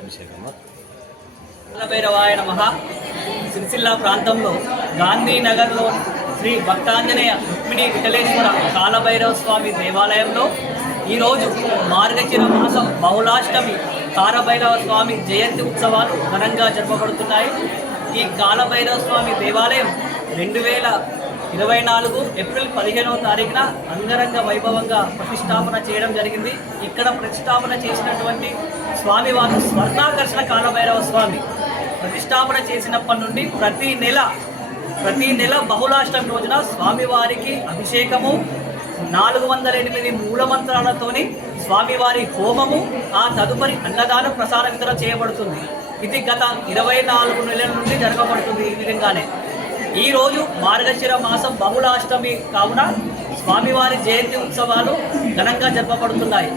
అభిషేకము. కాలభైరవాయ నమః. సిరిసిల్ల ప్రాంతంలో గాంధీనగర్లో శ్రీ భక్తాంజనేయ రుక్మిణి విఠలేశ్వర కాలభైరవ స్వామి దేవాలయంలో ఈరోజు మార్గశిర మాసం బహుళాష్టమి కాలభైరవ స్వామి జయంతి ఉత్సవాలు ఘనంగా జరపబడుతున్నాయి. ఈ కాలభైరవ స్వామి దేవాలయం 2024 ఏప్రిల్ 15వ తారీఖున అంగరంగ వైభవంగా ప్రతిష్టాపన చేయడం జరిగింది. ఇక్కడ ప్రతిష్టాపన చేసినటువంటి స్వామివారు స్వర్ణాకర్షణ కాలభైరవ స్వామి ప్రతిష్టాపన చేసినప్పటి నుండి ప్రతి నెల బహుళాష్టమి రోజున స్వామివారికి అభిషేకము, 408 మూలమంత్రాలతోని స్వామివారి హోమము, ఆ తదుపరి అన్నదాన ప్రసార వితరణ చేయబడుతుంది. ఇది గత 24 నెలల నుండి జరగబడుతుంది. ఈ విధంగానే ఈరోజు మార్గశిర మాసం బహుళాష్టమి కావున స్వామివారి జయంతి ఉత్సవాలు ఘనంగా జరపబడుతున్నాయి.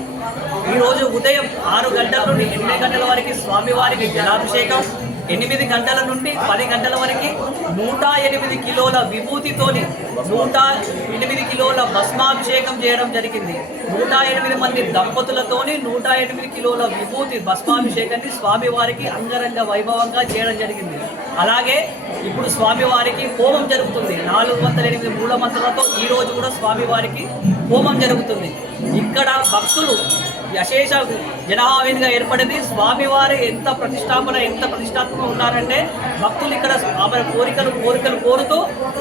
ఈరోజు ఉదయం 6 గంటల నుండి 8 గంటల వరకు స్వామివారికి జలాభిషేకం, 8 గంటల నుండి 10 గంటల వరకు 108 కిలోల విభూతితోని 108 కిలోల భస్మాభిషేకం చేయడం జరిగింది. 108 మంది దంపతులతోని 108 కిలోల విభూతి భస్మాభిషేకాన్ని స్వామివారికి అంగరంగ వైభవంగా చేయడం జరిగింది. అలాగే ఇప్పుడు స్వామివారికి హోమం జరుగుతుంది. 408 మూలమంత్రాలతో ఈరోజు కూడా స్వామివారికి హోమం జరుగుతుంది. ఇక్కడ భక్తులు అశేష జనాభాగా ఏర్పడింది. స్వామివారి ఎంత ప్రతిష్టాత్మకంగా ఉన్నారంటే భక్తులు ఇక్కడ కోరికలు కోరుతూ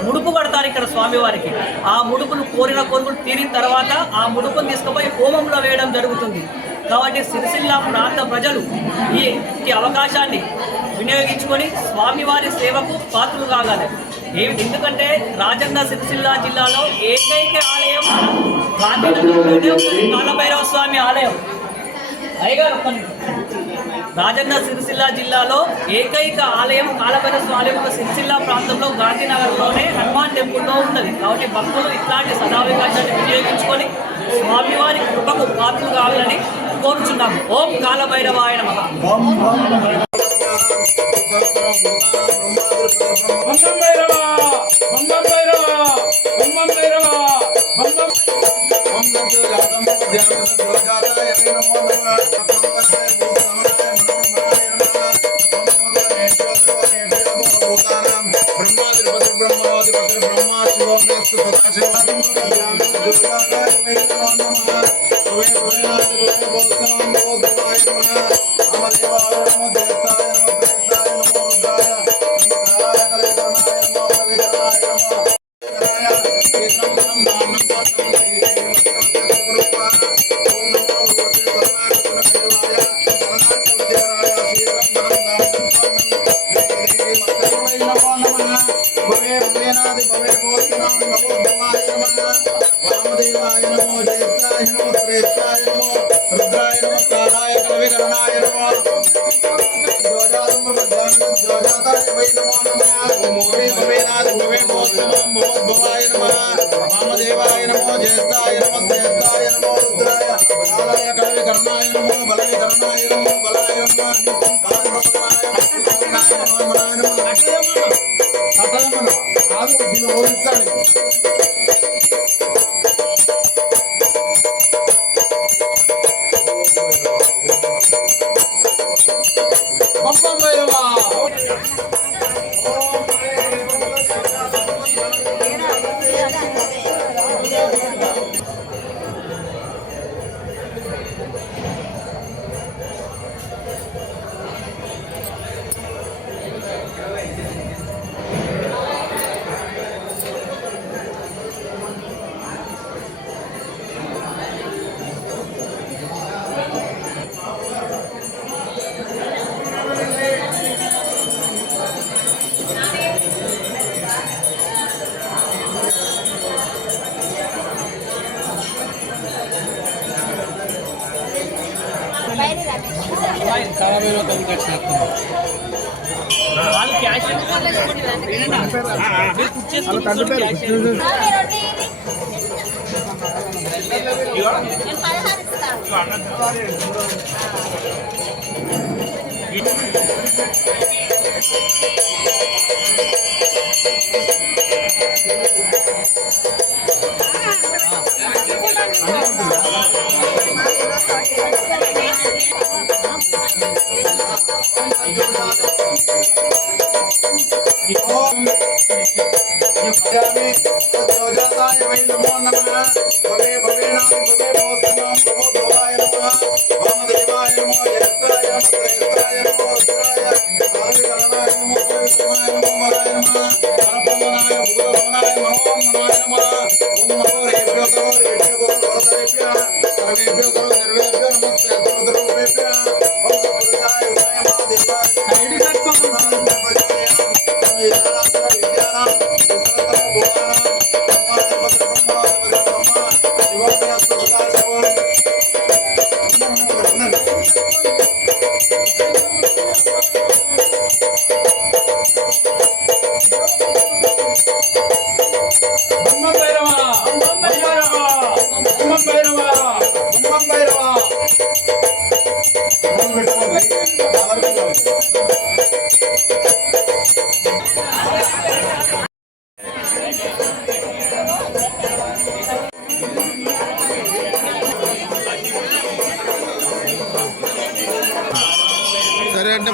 ముడుపు కడతారు ఇక్కడ స్వామివారికి. ఆ ముడుపులు కోరికలు తీరిన తర్వాత ఆ ముడుపును తీసుకుపోయి హోమంలో వేయడం జరుగుతుంది. కాబట్టి సిరిసిల్ల ప్రాంత ప్రజలు ఈ అవకాశాన్ని వినియోగించుకొని స్వామివారి సేవకు పాత్రలు కాగాలి. ఎందుకంటే రాజన్న సిరిసిల్ల జిల్లాలో ఏకైక ఆలయం కాలభైరవ స్వామి ఆలయం. రాజన్న సిరిసిల్ల జిల్లాలో ఏకైక ఆలయం కాలభైరవ స్వామి ఆలయం సిరిసిల్ల ప్రాంతంలో గాంధీనగర్లోనే హనుమాన్ టెంపుల్లో ఉన్నది. కాబట్టి భక్తులు ఇట్లాంటి సదావకాశాన్ని వినియోగించుకొని స్వామివారి కృపకు పాత్రలు కావాలని కోరుచున్నాము. ఓం కాలభైరవాయ నమః. సరే అంటే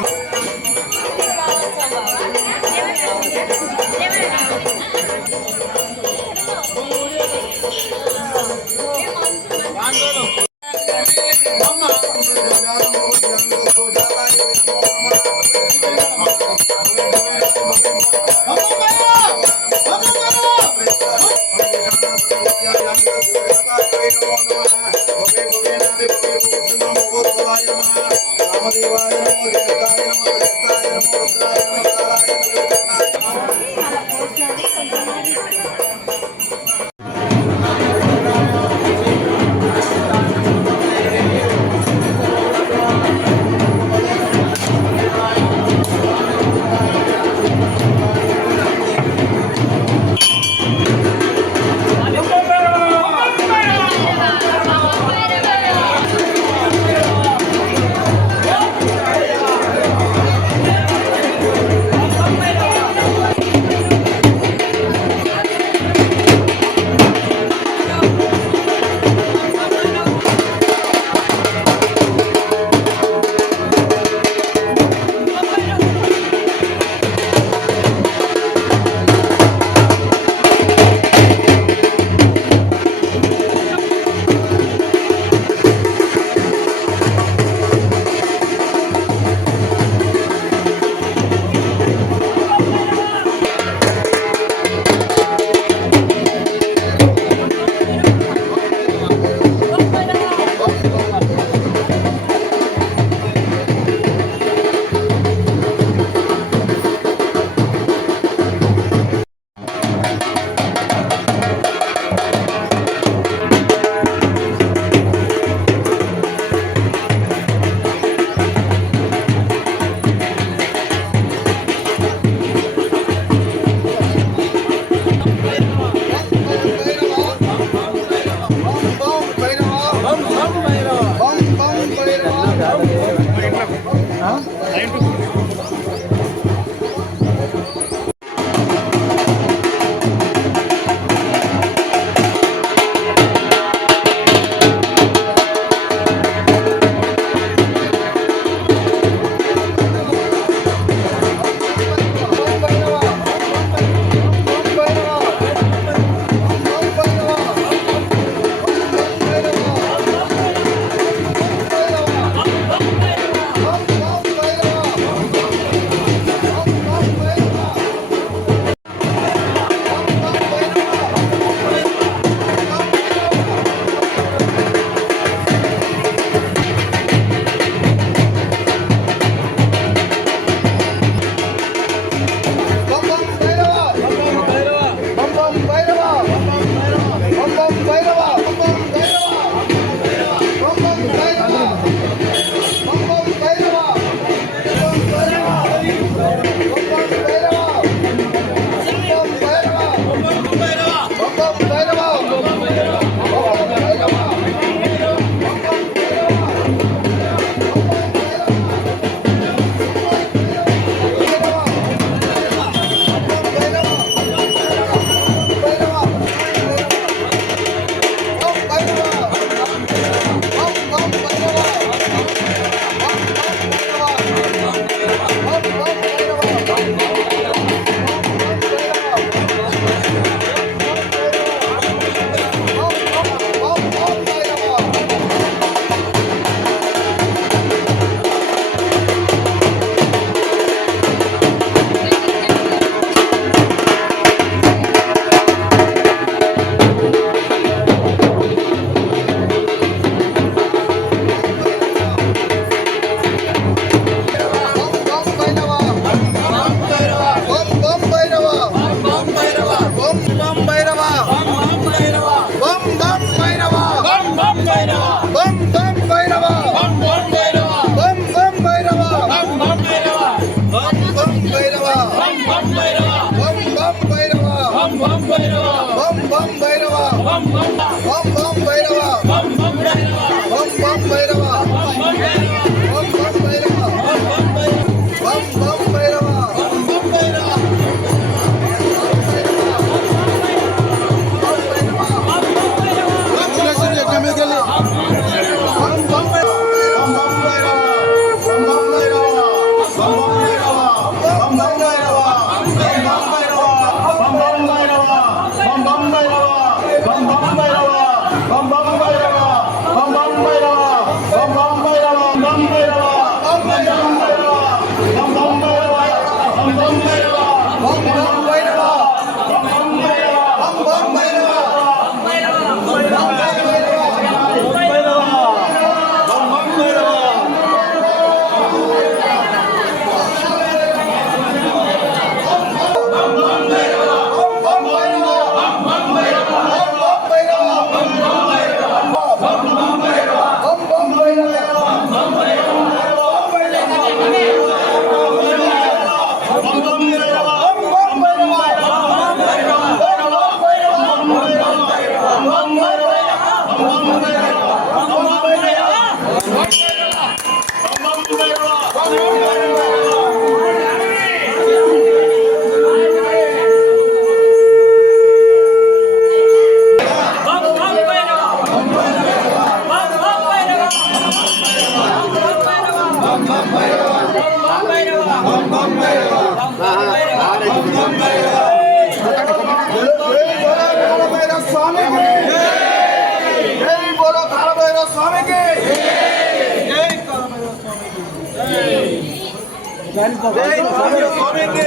స్వామికి